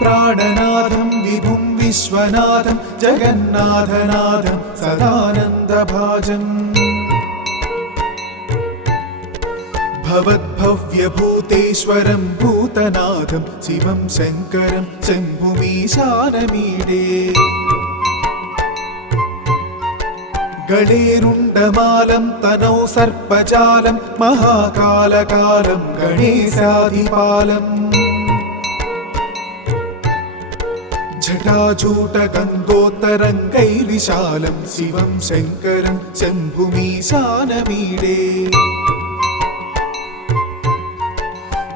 प्राणनाथं विभुं विश्वनाथं जगन्नाथनाथं सदानन्दभाजम् भवद्भव्यभूतेश्वरं भूतनाथं शिवं शङ्करं शम्भुमीशानमीडे गणेरुण्डमालं तनौ सर्पजालं महाकालकालं गणेशाधिपालम् जटाजूटगङ्गोत्तरङ्गैर्विशालं शिवं शङ्करं शम्भुमीशानमीडे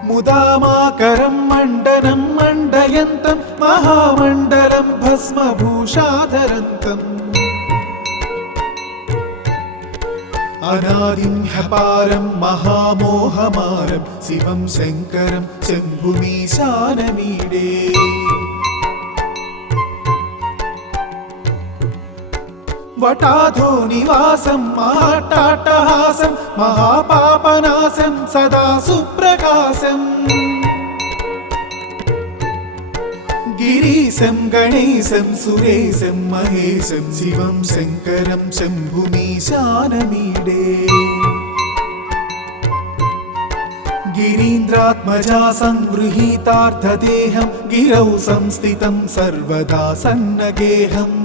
मुदामाकरं मण्डनं मण्डयन्तं महामण्डलं भस्मभूषाधरन्तम् अनादिं ह्यपारं महामोहमारं शिवं शङ्करं शम्भुमीशानमीडे वटाधो निवासं महाट्टाट्टहासं महापापनाशं सदा सुप्रकाशं गिरीशं गणेशं सुरेशं महेशं शिवं शङ्करं शम्भुमीशानमीडे गिरीन्द्रात्मजा संगृहीतार्थदेहं गिरौ संस्थितं सर्वदा सन्नगेहम्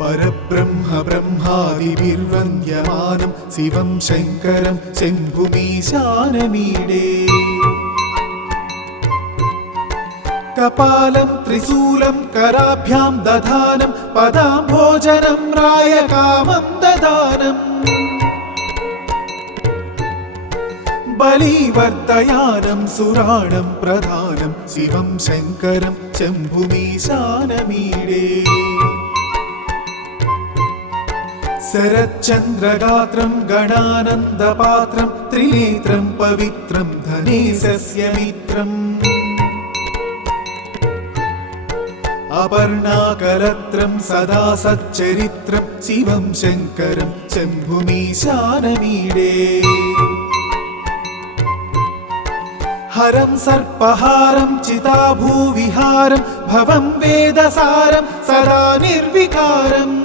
परब्रह्म ब्रह्मादिभिर्वन्द्यमानं शिवं शङ्करं शम्भुमीशानमीडे कपालं त्रिशूलं कराभ्यां दधानं पदाम्भोजनं रायकामं ददानम् बलिवर्धयानं सुराणं प्रधानं शिवं शङ्करं शम्भुमीशानमीडे शरच्चन्द्रगात्रं गणानन्दपात्रं त्रिनेत्रं पवित्रं धनेशस्य मित्रम् अपर्णाकलत्रं सदा सच्चरित्रं शिवं शङ्करं शम्भुमीशानमीडे हरं सर्पहारं चिताभूविहारं भवं वेदसारं सदा निर्विकारम्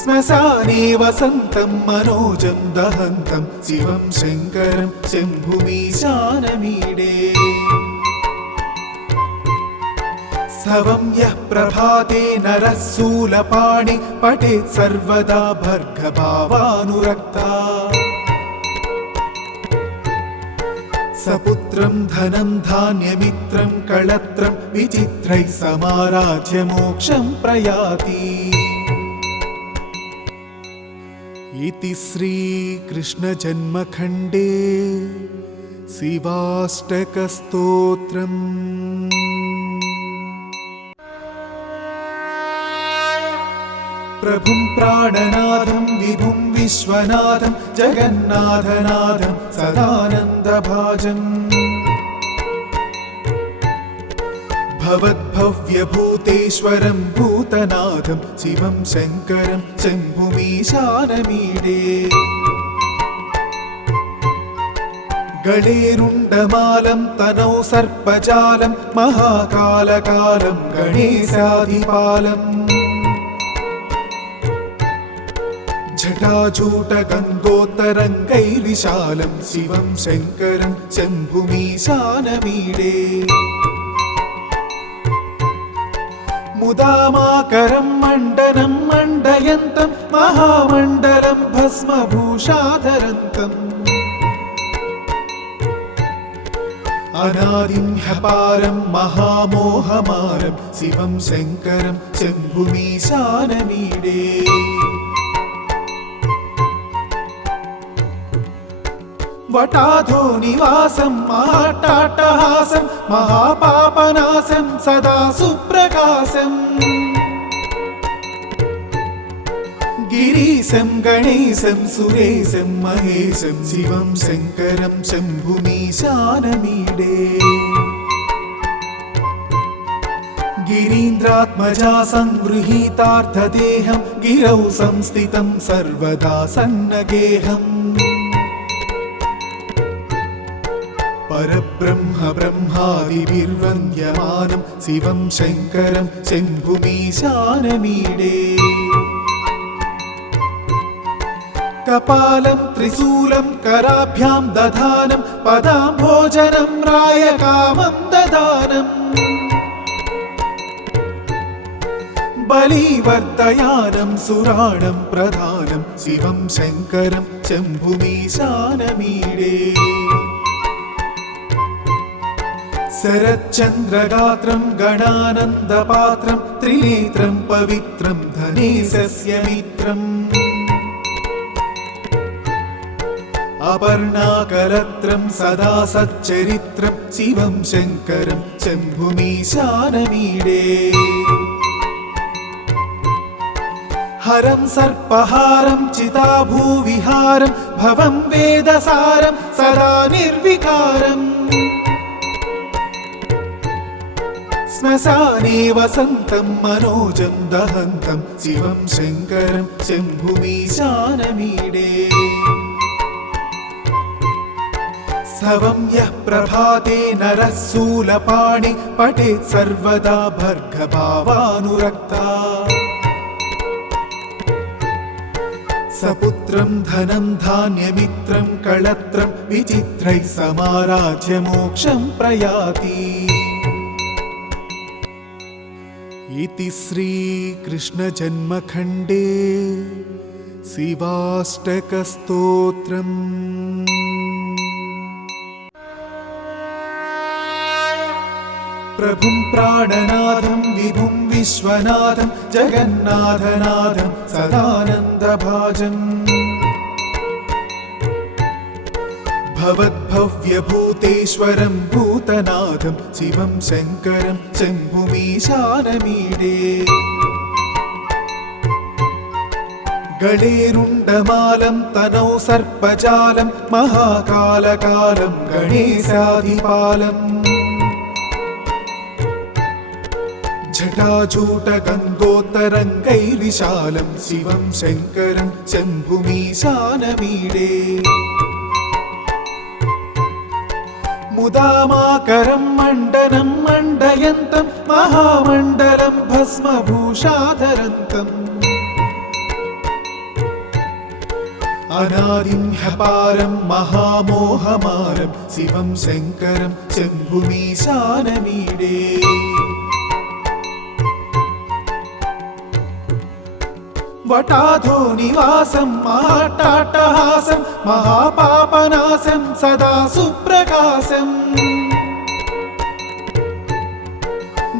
श्मशाने वसन्तं मनोजं दहन्तं शिवं शङ्करं शम्भुमीशानमीडे सवं यः प्रभाते नरः शूलपाणि पठेत् सर्वदा भर्गभावानुरक्ता सपुत्रं धनं धान्यमित्रं कळत्रं विचित्रैः समाराध्य मोक्षं प्रयाति इति श्रीकृष्णजन्मखण्डे शिवाष्टकस्तोत्रम्। प्रभुं प्राणनाथं विभुं विश्वनाथं जगन्नाथनाथं सदानन्दभाजम् भवद्भव्यभूतेश्वरं भूतनाथं शिवं शङ्करं शम्भुमीशानमीडे गणेरुण्डमालं तनौ सर्पजालं महाकालकालं गणेशाधिपालम् जटाजूटगङ्गोत्तरङ्गैर्विशालं शिवं शङ्करं शम्भुमीशानमीडे मुदामाकरं मण्डनं मण्डयन्तं महामण्डलं भस्मभूषाधरन्तम् अनादिं ह्यपारं महामोहमारं शिवं शङ्करं शम्भुमीशानमीडे वटाधो निवासं महाट्टाट्टहासं महापापनाशं सदा सुप्रकाशम् गिरीशं गणेशं सुरेशं महेशं शिवं शङ्करं शम्भुमीशानमीडे गिरीन्द्रात्मजा संगृहीतार्थदेहं गिरौ संस्थितं सर्वदा सन्नगेहम् परब्रह्म ब्रह्मादिभिर्वन्द्यमानं शिवं शङ्करं शम्भुमीशानमीडे कपालं त्रिशूलं कराभ्यां दधानं पदाम्भोजनं रायकामं ददानम् बलिवर्धयानं सुराणं प्रधानं शिवं शङ्करं शम्भुमीशानमीडे शरच्चन्द्रगात्रं गणानन्दपात्रं त्रिनेत्रं पवित्रं धनेशस्य मित्रम् अपर्णाकलत्रं सदा सच्चरित्रं शिवं शङ्करं शम्भुमीशानमीडे हरं सर्पहारं चिताभूविहारं भवं वेदसारं सदा निर्विकारम् श्मशाने वसन्तं मनोजं दहन्तं शिवं शङ्करं शम्भुमीशानमीडे स्तवं यः प्रभाते नरः शूलपाणि पठेत् सर्वदा भर्गभावानुरक्ता सपुत्रं धनं धान्यमित्रं कळत्रं विचित्रैः समाराज्य मोक्षं प्रयाति इति श्रीकृष्णजन्मखण्डे शिवाष्टकस्तोत्रम् प्रभुं प्राणनाथं विभुं विश्वनाथं जगन्नाथनाथं सदानन्दभाजम् भवद्भव्यभूतेश्वरं भूतनाथं शिवं शङ्करं शम्भुमीशानमीडे गणेरुण्डमालं तनौ सर्पजालं महाकालकालं गणेशाधिपालम् जटाजूटगन्धोत्तरङ्गैर्विशालं शिवं शङ्करं शम्भुमीशानमीडे मुदामाकरं मण्डनं मण्डयन्तं महामण्डलं भस्मभूषाधरन्तम् अनादिं ह्यपारं महामोहमारं शिवं शङ्करं शम्भुमीशानमीडे वटाधो निवासं महाट्टाट्टहासं महापापनाशं सदा सुप्रकाशम्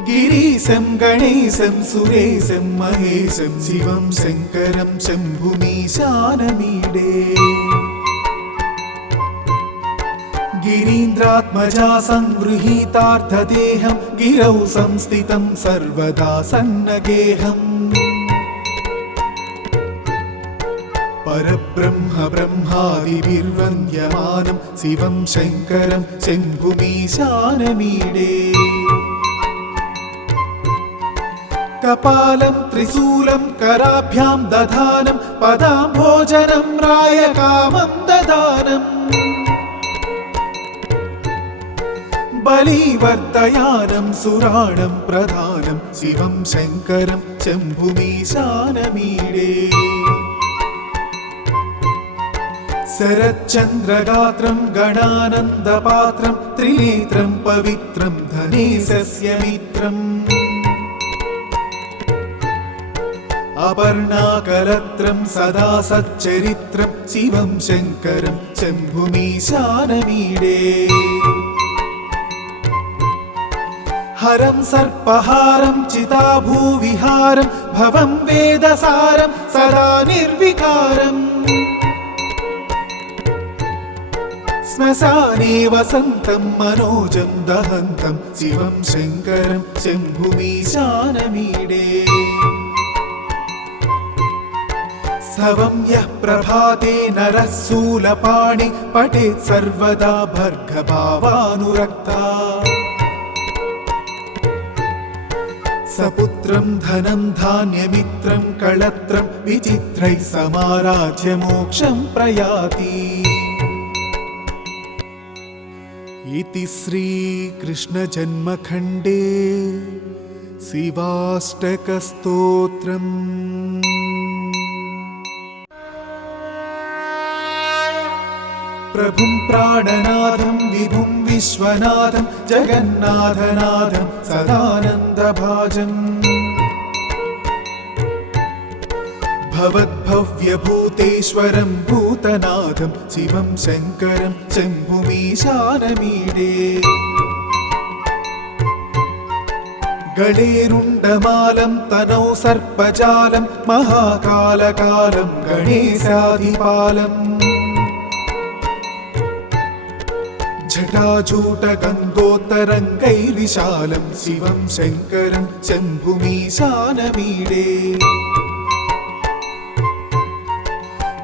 गिरीशं गणेशं सुरेशं महेशं शिवं शङ्करं शम्भुमीशानमीडे गिरीन्द्रात्मजा संगृहीतार्थदेहं गिरौ संस्थितं सर्वदा सन्नगेहम् परब्रह्म ब्रह्मादिभिर्वन्द्यमानं शिवं शङ्करं शम्भुमीशानमीडे कपालं त्रिशूलं कराभ्यां दधानं पदाम्भोजनं रायकामं ददानम् बलिवर्धयानं सुराणं प्रधानं शिवं शङ्करं शम्भुमीशानमीडे शरच्चन्द्रगात्रं गणानन्दपात्रं त्रिनेत्रं पवित्रं धनेशस्य मित्रम् अपर्णाकलत्रं सदा सच्चरित्रं शिवं शङ्करं शम्भुमीशानमीडे हरं सर्पहारं चिताभूविहारं भवं वेदसारं सदा निर्विकारम् श्मशाने वसन्तं मनोजं दहन्तं शिवं शङ्करं शम्भुमीशानमीडे स्तवं यः प्रभाते नरः शूलपाणि पठेत् सर्वदा भर्गभावानुरक्ता सपुत्रं धनं धान्यमित्रं कळत्रं विचित्रैः समाराज्य मोक्षं प्रयाति इति श्रीकृष्णजन्मखण्डे शिवाष्टकस्तोत्रम्। प्रभुं प्राणनाथं विभुं विश्वनाथं जगन्नाथनाथं सदानन्दभाजम् भवद्भव्यभूतेश्वरं भूतनाथं शिवं शङ्करं शम्भुमीशानमीडे गणेरुण्डमालं तनौ सर्पजालं महाकालकालं गणेशाधिपालम् जटाजूटगङ्गोत्तरङ्गैर्विशालं शिवं शङ्करं शम्भुमीशानमीडे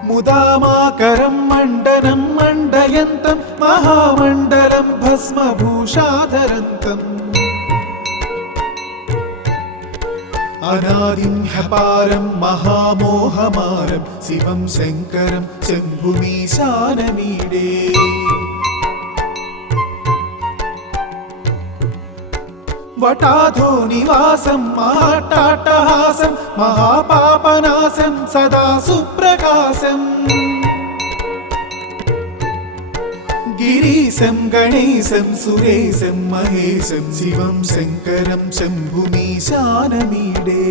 मुदामाकरं मण्डनं मण्डयन्तं महामण्डलं भस्मभूषाधरन्तम् अनादिं ह्यपारं महामोहमारं शिवं शङ्करं शम्भुमीशानमीडे वटाधो निवासं महाट्टाट्टहासं महापापनाशं सदा सुप्रकाशम् गिरीशं गणेशं सुरेशं महेशं शिवं शङ्करं शम्भुमीशानमीडे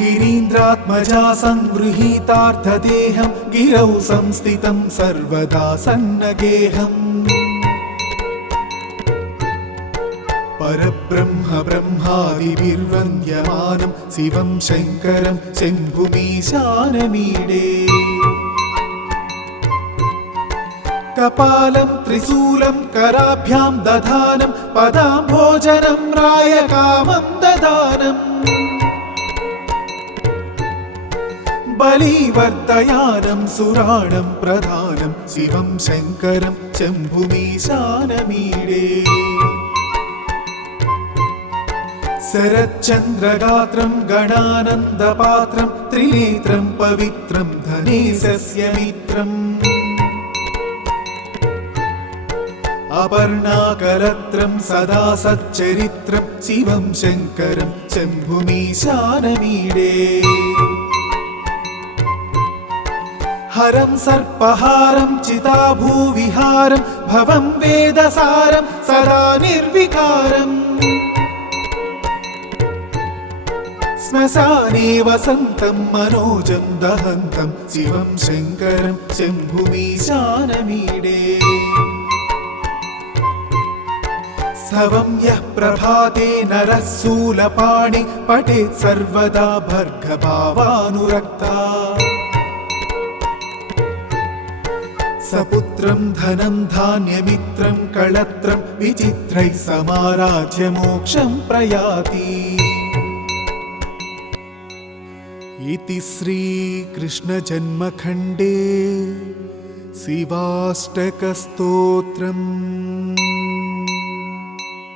गिरीन्द्रात्मजा संगृहीतार्थदेहं गिरौ संस्थितं सर्वदा सन्नगेहम् परब्रह्म ब्रह्मादिभिर्वन्द्यमानं शिवं शङ्करं शम्भुमीशानमीडे कपालं त्रिशूलं कराभ्यां दधानं पदाम्भोजनं रायकामं ददानम् बलिवर्धयानं सुराणं प्रधानं शिवं शङ्करं शम्भुमीशानमीडे शरच्चन्द्रगात्रं गणानन्दपात्रं त्रिनेत्रं पवित्रं धनेशस्य मित्रम् अपर्णाकलत्रं सदा सच्चरित्रं शिवं शङ्करं शम्भुमीशानमीडे हरं सर्पहारं चिताभूविहारं भवं वेदसारं सदा निर्विकारम् श्मशाने वसन्तं मनोजं दहन्तं शिवं शङ्करं शम्भुमीशानमीडे स्तवं यः प्रभाते नरः शूलपाणि पठेत् सर्वदा भर्गभावानुरक्ता सपुत्रं धनं धान्यमित्रं कळत्रं विचित्रैः समाराध्य मोक्षं प्रयाति। इति श्रीकृष्णजन्मखण्डे शिवाष्टकस्तोत्रम्।